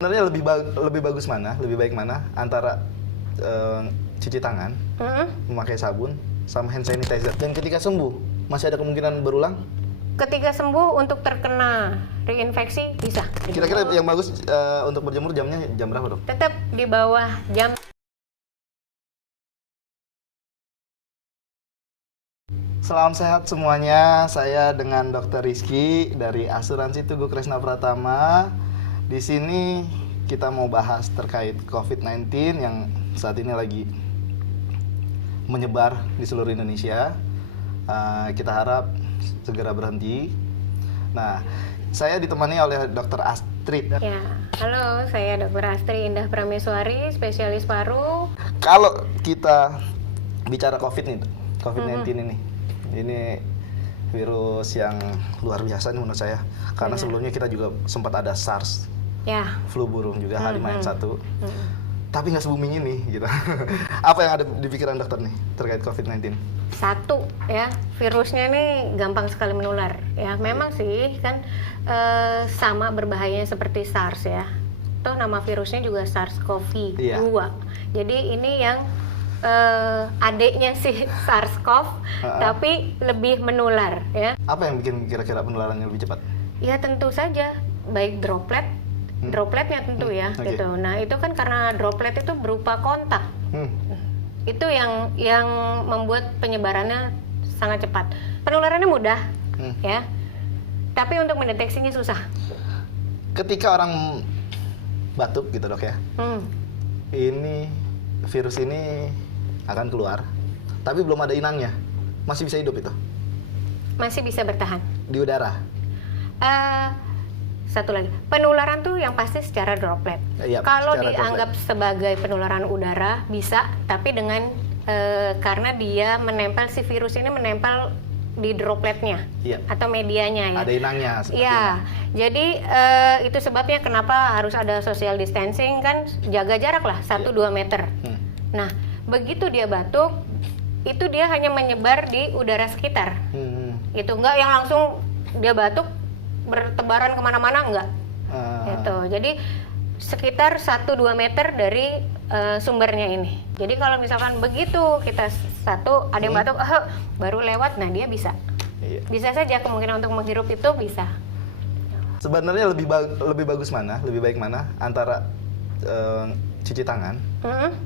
Sebenarnya lebih bagus mana, lebih baik mana antara cuci tangan, memakai sabun, sama hand sanitizer. Dan ketika sembuh, masih ada kemungkinan berulang? Ketika sembuh untuk terkena reinfeksi bisa. Kira-kira yang bagus untuk berjemur jamnya jam berapa, Dok? Tetap di bawah jam. Salam sehat semuanya, saya dengan Dr. Rizky dari Asuransi Tugu Kresna Pratama. Di sini kita mau bahas terkait COVID-19 yang saat ini lagi menyebar di seluruh Indonesia. Kita harap segera berhenti. Nah, saya ditemani oleh Dr. Astrid. Ya, halo, saya Dr. Astrid Indah Prameswari, spesialis paru. Kalau kita bicara COVID-19 ini virus yang luar biasa nih menurut saya. Karena sebelumnya kita juga sempat ada SARS, flu burung juga H5N1. Tapi nggak se-booming ini gitu. Apa yang ada di pikiran dokter nih terkait COVID-19? Satu ya, virusnya nih gampang sekali menular ya. Memang sih kan sama berbahayanya seperti SARS ya. Toh nama virusnya juga SARS-CoV-2. Jadi ini yang adiknya si SARS-CoV tapi lebih menular ya. Apa yang bikin kira-kira penularannya lebih cepat? Ya tentu saja baik dropletnya tentu ya gitu. Nah itu kan karena droplet itu berupa kontak, itu yang membuat penyebarannya sangat cepat. Penularannya mudah ya, tapi untuk mendeteksinya susah. Ketika orang batuk gitu dok ya, ini virus ini akan keluar, tapi belum ada inangnya, masih bisa hidup itu? Masih bisa bertahan di udara. Satu lagi, penularan tuh yang pasti secara droplet. Kalau dianggap sebagai penularan udara bisa, tapi dengan karena dia menempel, si virus ini menempel di dropletnya atau medianya ya. Ada inangnya. Iya, jadi itu sebabnya kenapa harus ada social distancing kan, jaga jarak lah 1-2 meter. Nah, begitu dia batuk, itu dia hanya menyebar di udara sekitar. Itu enggak yang langsung dia batuk bertebaran kemana-mana, enggak. Gitu. Jadi sekitar 1-2 meter dari sumbernya ini. Jadi kalau misalkan begitu kita ada yang batuk, baru lewat, nah dia bisa. Bisa saja kemungkinan untuk menghirup itu bisa. Sebenarnya lebih bagus mana, lebih baik mana antara cuci tangan,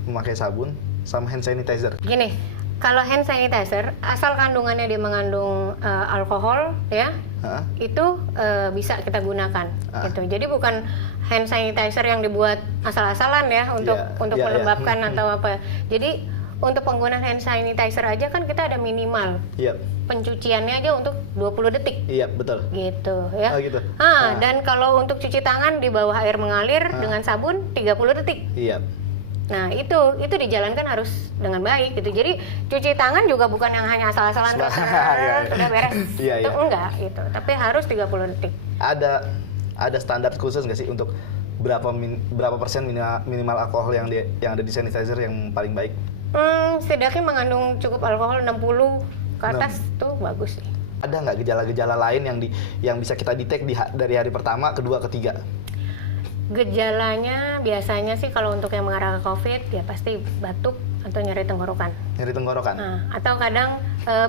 memakai sabun, sama hand sanitizer? Gini, kalau hand sanitizer, asal kandungannya dia mengandung alkohol, ya, itu bisa kita gunakan. Gitu. Jadi bukan hand sanitizer yang dibuat asal-asalan ya untuk melembabkan atau apa. Jadi untuk penggunaan hand sanitizer aja kan kita ada minimal. Pencuciannya aja untuk 20 detik. Iya, betul. Gitu ya. Gitu. Dan kalau untuk cuci tangan di bawah air mengalir dengan sabun 30 detik. Nah, itu dijalankan harus dengan baik gitu. Jadi cuci tangan juga bukan yang hanya asal-asalan terus udah beres. Itu enggak gitu. Tapi harus 30 detik. Ada standar khusus nggak sih untuk berapa persen minimal alkohol yang ada di sanitizer yang paling baik? Setidaknya mengandung cukup alkohol 60 ke atas tuh bagus sih. Ada nggak gejala-gejala lain yang bisa kita detect dari hari pertama, kedua, ketiga? Gejalanya biasanya sih kalau untuk yang mengarah ke COVID ya pasti batuk atau nyeri tenggorokan. Nyeri tenggorokan. Atau kadang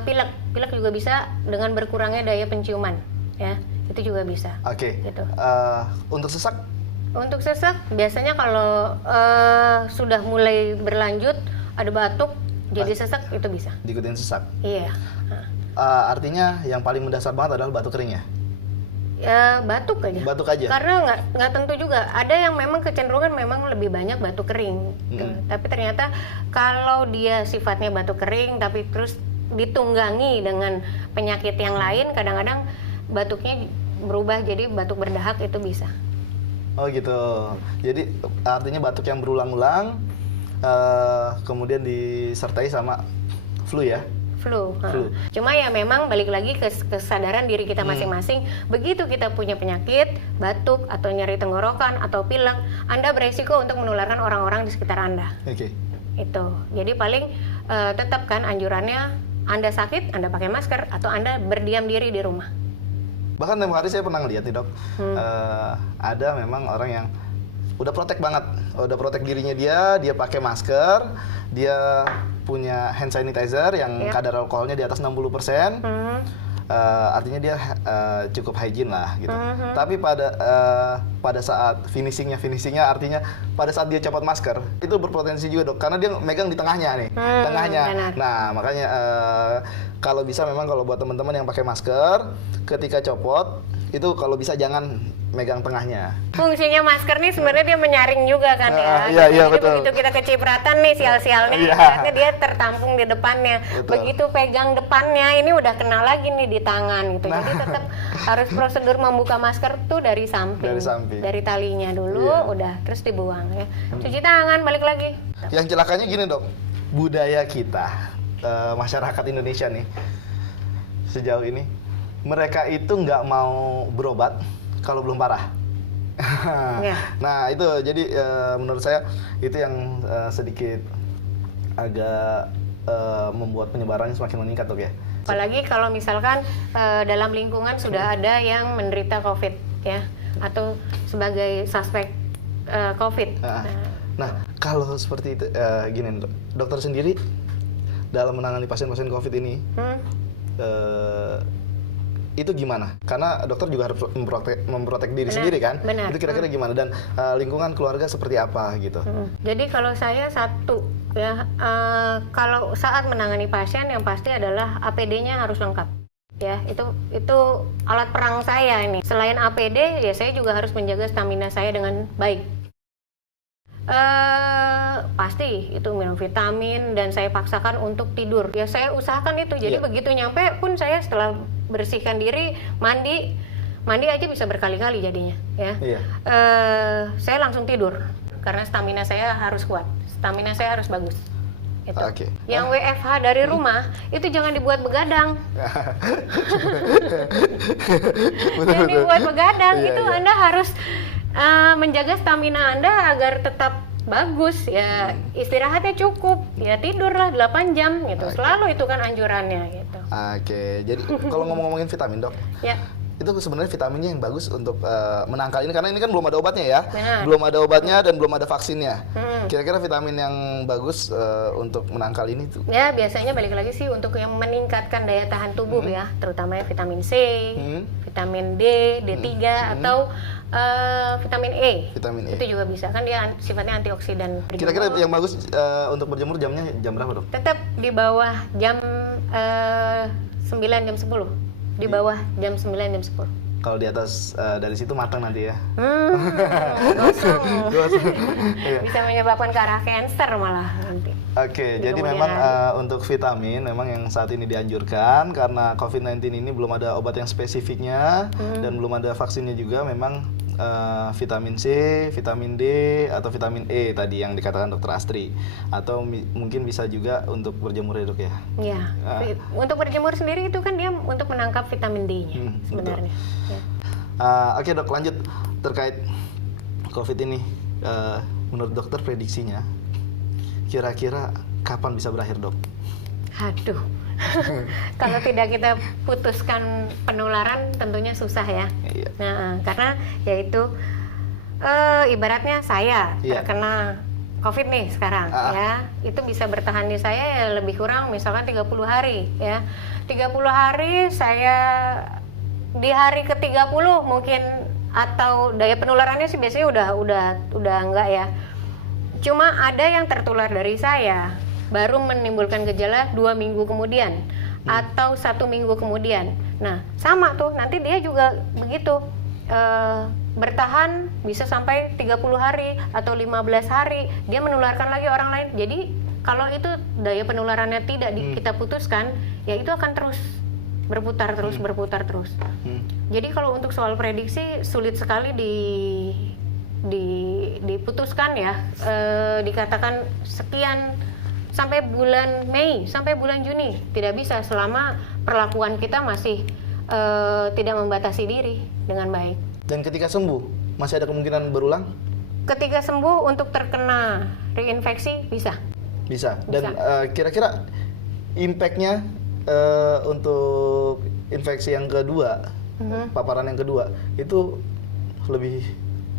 pilek juga bisa dengan berkurangnya daya penciuman, ya itu juga bisa. Gitu. Untuk sesak? Untuk sesak biasanya kalau sudah mulai berlanjut ada batuk jadi sesak itu bisa. Diikutin sesak. Iya. Artinya yang paling mendasar banget adalah batuk kering ya? Ya batuk aja. Batuk aja. Karena nggak tentu juga. Ada yang memang kecenderungan memang lebih banyak batuk kering. Tapi ternyata kalau dia sifatnya batuk kering tapi terus ditunggangi dengan penyakit yang lain, kadang-kadang batuknya berubah jadi batuk berdahak, itu bisa. Oh gitu. Jadi artinya batuk yang berulang-ulang kemudian disertai sama flu ya? Flu. Cuma ya memang balik lagi ke kesadaran diri kita masing-masing. Begitu kita punya penyakit, batuk atau nyeri tenggorokan atau pilek, Anda beresiko untuk menularkan orang-orang di sekitar Anda. Itu. Jadi paling tetap kan anjurannya Anda sakit, Anda pakai masker atau Anda berdiam diri di rumah. Bahkan tempo hari saya pernah ngeliat nih dok, ada memang orang yang udah protek banget, udah protek dirinya dia pakai masker, dia punya hand sanitizer yang kadar alkoholnya di atas 60%. Artinya dia cukup hygiene lah gitu. Tapi pada saat finishingnya artinya pada saat dia copot masker itu berpotensi juga dok, karena dia megang di tengahnya nih, tengahnya. Benar. Nah makanya kalau bisa memang kalau buat teman-teman yang pakai masker ketika copot itu kalau bisa jangan megang tengahnya. Fungsinya masker nih sebenarnya dia menyaring juga kan ya. Iya, jadi betul. begitu kita kecipratan nih sial-sialnya, ibaratnya dia tertampung di depannya. Betul. Begitu pegang depannya ini udah kena lagi nih di tangan gitu. Jadi tetap harus prosedur membuka masker tuh dari samping. Dari talinya dulu udah terus dibuang ya. Cuci tangan, balik lagi. Yang celakanya gini dok, budaya kita masyarakat Indonesia nih sejauh ini mereka itu nggak mau berobat kalau belum parah. Nah itu jadi menurut saya itu yang sedikit agak membuat penyebarannya semakin meningkat dok ya. Apalagi kalau misalkan dalam lingkungan sudah ada yang menderita COVID ya, atau sebagai suspek COVID. Nah kalau seperti itu gini dokter sendiri dalam menangani pasien-pasien COVID ini itu gimana? Karena dokter juga harus memprotek diri sendiri kan? Benar. Itu kira-kira gimana? Dan lingkungan keluarga seperti apa gitu? Jadi kalau saya satu ya, kalau saat menangani pasien yang pasti adalah APD-nya harus lengkap. Ya, itu alat perang saya ini. Selain APD, ya saya juga harus menjaga stamina saya dengan baik. Pasti itu minum vitamin dan saya paksakan untuk tidur. Ya saya usahakan itu. Jadi begitu nyampe pun saya setelah bersihkan diri, mandi aja bisa berkali-kali jadinya ya. Saya langsung tidur karena stamina saya harus kuat, stamina saya harus bagus. Itu. Yang WFH dari rumah itu jangan dibuat begadang. Jangan dibuat begadang gitu. Anda harus menjaga stamina Anda agar tetap bagus ya, istirahatnya cukup ya, tidurlah 8 jam gitu. Selalu itu kan anjurannya gitu. Jadi kalau ngomongin vitamin dok, itu sebenarnya vitaminnya yang bagus untuk menangkal ini karena ini kan belum ada obatnya ya. Belum ada obatnya dan belum ada vaksinnya. Kira-kira vitamin yang bagus untuk menangkal ini tuh? Ya biasanya balik lagi sih untuk yang meningkatkan daya tahan tubuh ya, terutama vitamin C, vitamin D, D3 atau vitamin E. Itu juga bisa kan, dia sifatnya antioksidan. Kira-kira yang bagus untuk berjemur jamnya jam berapa dok? Tetap di bawah jam 9 jam 10. Di bawah jam 9 jam 10. Kalau di atas dari situ matang nanti ya. Bisa menyebabkan ke arah cancer malah nanti. Jadi memang untuk vitamin memang yang saat ini dianjurkan karena COVID-19 ini belum ada obat yang spesifiknya dan belum ada vaksinnya juga. Memang vitamin C, vitamin D, atau vitamin E tadi yang dikatakan dokter Astri, atau mungkin bisa juga untuk berjemur ya dok ya? Iya, untuk berjemur sendiri itu kan dia untuk menangkap vitamin D-nya sebenarnya. Oke dok, lanjut terkait COVID ini, menurut dokter prediksinya kira-kira kapan bisa berakhir dok? Aduh, kalau tidak kita putuskan penularan tentunya susah ya. Nah, karena yaitu ibaratnya saya terkena COVID nih sekarang ya, itu bisa bertahan di saya ya lebih kurang misalkan 30 hari ya. 30 hari saya di hari ke-30 mungkin, atau daya penularannya sih biasanya udah enggak ya. Cuma ada yang tertular dari saya baru menimbulkan gejala 2 minggu kemudian atau 1 minggu kemudian. Nah sama tuh nanti dia juga begitu, bertahan bisa sampai 30 hari atau 15 hari dia menularkan lagi orang lain. Jadi kalau itu daya penularannya tidak kita putuskan, ya itu akan terus berputar terus. Jadi kalau untuk soal prediksi sulit sekali diputuskan ya, dikatakan sekian sampai bulan Mei, sampai bulan Juni, tidak bisa selama perlakuan kita masih tidak membatasi diri dengan baik. Dan ketika sembuh, masih ada kemungkinan berulang? Ketika sembuh untuk terkena reinfeksi bisa. Bisa. Dan kira-kira impact-nya untuk infeksi yang kedua, paparan yang kedua, itu lebih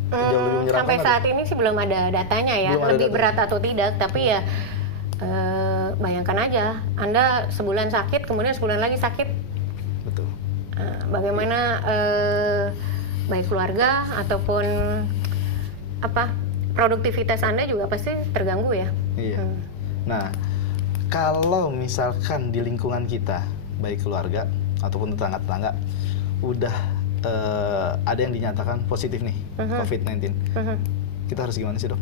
Jauh lebih menyeramkan. Sampai saat ini sih belum ada datanya ya, lebih berat atau tidak, tapi ya bayangkan aja, Anda sebulan sakit, kemudian sebulan lagi sakit. Betul. Bagaimana baik keluarga ataupun produktivitas Anda juga pasti terganggu ya. Iya. Nah, kalau misalkan di lingkungan kita, baik keluarga ataupun tetangga-tetangga, udah ada yang dinyatakan positif nih COVID-19, kita harus gimana sih, Dok?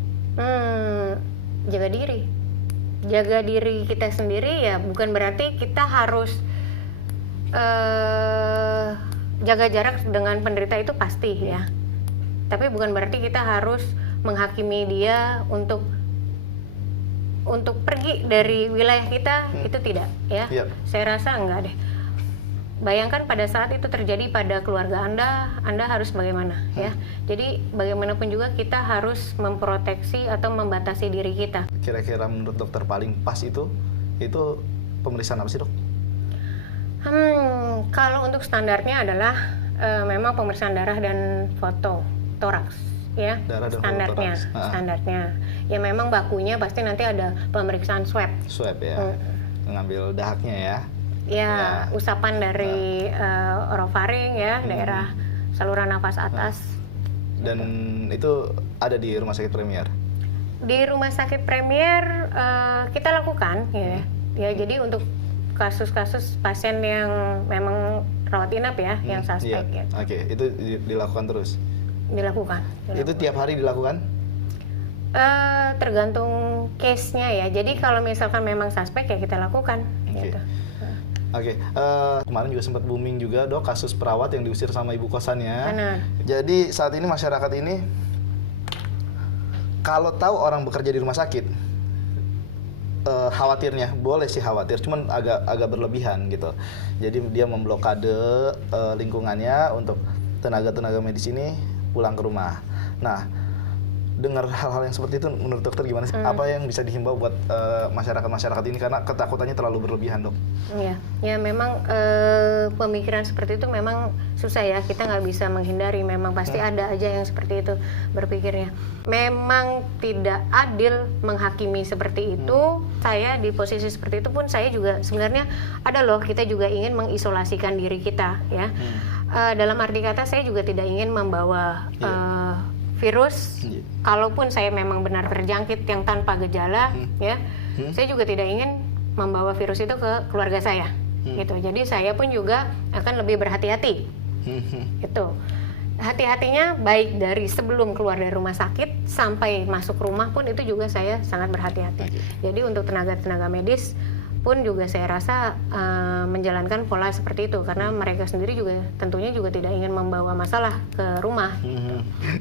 Jaga diri kita sendiri ya, bukan berarti kita harus jaga jarak dengan penderita itu pasti ya. Tapi bukan berarti kita harus menghakimi dia untuk pergi dari wilayah kita, itu tidak ya. Saya rasa enggak deh. Bayangkan pada saat itu terjadi pada keluarga Anda harus bagaimana ya. Jadi bagaimanapun juga kita harus memproteksi atau membatasi diri kita. Kira-kira menurut dokter paling pas itu pemeriksaan apa sih, Dok? Kalau untuk standarnya adalah memang pemeriksaan darah dan foto toraks ya. Standarnya. Ya memang bakunya pasti nanti ada pemeriksaan swab ya. Ngambil dahaknya ya. Ya, usapan dari orofaring ya, daerah saluran nafas atas. Dan itu ada di Rumah Sakit Premier? Di Rumah Sakit Premier kita lakukan ya. Ya, jadi untuk kasus-kasus pasien yang memang rawat inap ya, yang suspek ya. Oke, itu dilakukan terus? Dilakukan. Itu tiap hari dilakukan? Tergantung case-nya ya. Jadi kalau misalkan memang suspek ya kita lakukan. Gitu. Kemarin juga sempat booming juga, Dok, kasus perawat yang diusir sama ibu kosannya. Benar. Jadi saat ini masyarakat ini kalau tahu orang bekerja di rumah sakit, khawatirnya, boleh sih khawatir, cuman agak berlebihan gitu. Jadi dia memblokade lingkungannya untuk tenaga-tenaga medis ini pulang ke rumah. Nah, dengar hal-hal yang seperti itu menurut dokter gimana sih? Apa yang bisa dihimbau buat masyarakat ini, karena ketakutannya terlalu berlebihan, Dok? Ya memang pemikiran seperti itu memang susah ya, kita nggak bisa menghindari, memang pasti ada aja yang seperti itu berpikirnya. Memang tidak adil menghakimi seperti itu. Saya di posisi seperti itu pun saya juga sebenarnya ada loh, kita juga ingin mengisolasikan diri kita ya. Dalam arti kata saya juga tidak ingin membawa virus, kalaupun saya memang benar terjangkit yang tanpa gejala, ya, saya juga tidak ingin membawa virus itu ke keluarga saya, gitu. Jadi saya pun juga akan lebih berhati-hati, gitu. Hati-hatinya baik dari sebelum keluar dari rumah sakit sampai masuk rumah pun itu juga saya sangat berhati-hati. Jadi untuk tenaga-tenaga medis pun juga saya rasa menjalankan pola seperti itu, karena mereka sendiri juga tentunya juga tidak ingin membawa masalah ke rumah.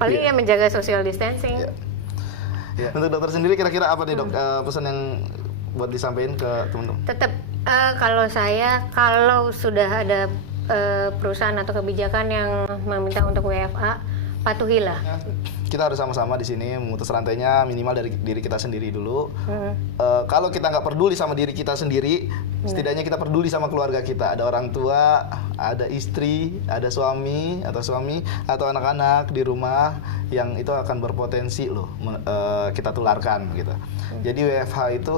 Paling yang menjaga social distancing. Untuk dokter sendiri kira-kira apa nih, Dok, pesan yang buat disampaikan ke teman-teman? Tetap kalau sudah ada perusahaan atau kebijakan yang meminta untuk WFA, patuhilah. Kita harus sama-sama di sini memutus rantainya minimal dari diri kita sendiri dulu. Kalau kita nggak peduli sama diri kita sendiri, setidaknya kita peduli sama keluarga kita. Ada orang tua, ada istri, ada suami atau anak-anak di rumah yang itu akan berpotensi loh kita tularkan gitu. Jadi WFH itu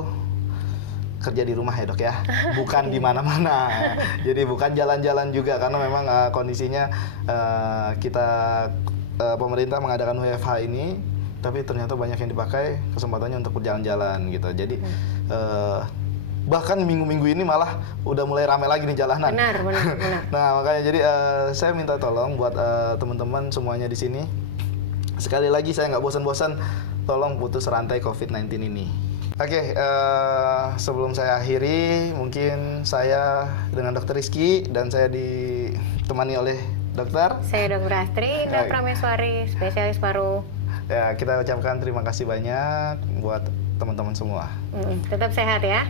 kerja di rumah ya, Dok ya, bukan di mana-mana. Jadi bukan jalan-jalan juga, karena memang kondisinya pemerintah mengadakan WFH ini, tapi ternyata banyak yang dipakai kesempatannya untuk berjalan-jalan gitu. Jadi bahkan minggu-minggu ini malah udah mulai ramai lagi nih jalanan. Benar. Nah makanya jadi saya minta tolong buat teman-teman semuanya di sini, sekali lagi saya nggak bosan-bosan, tolong putus rantai COVID-19 ini. Sebelum saya akhiri, mungkin saya dengan Dr. Rizky dan saya ditemani oleh dokter. Saya Dr. Astri Indra Prameswari, spesialis paru. Ya, kita ucapkan terima kasih banyak buat teman-teman semua. Tetap sehat ya.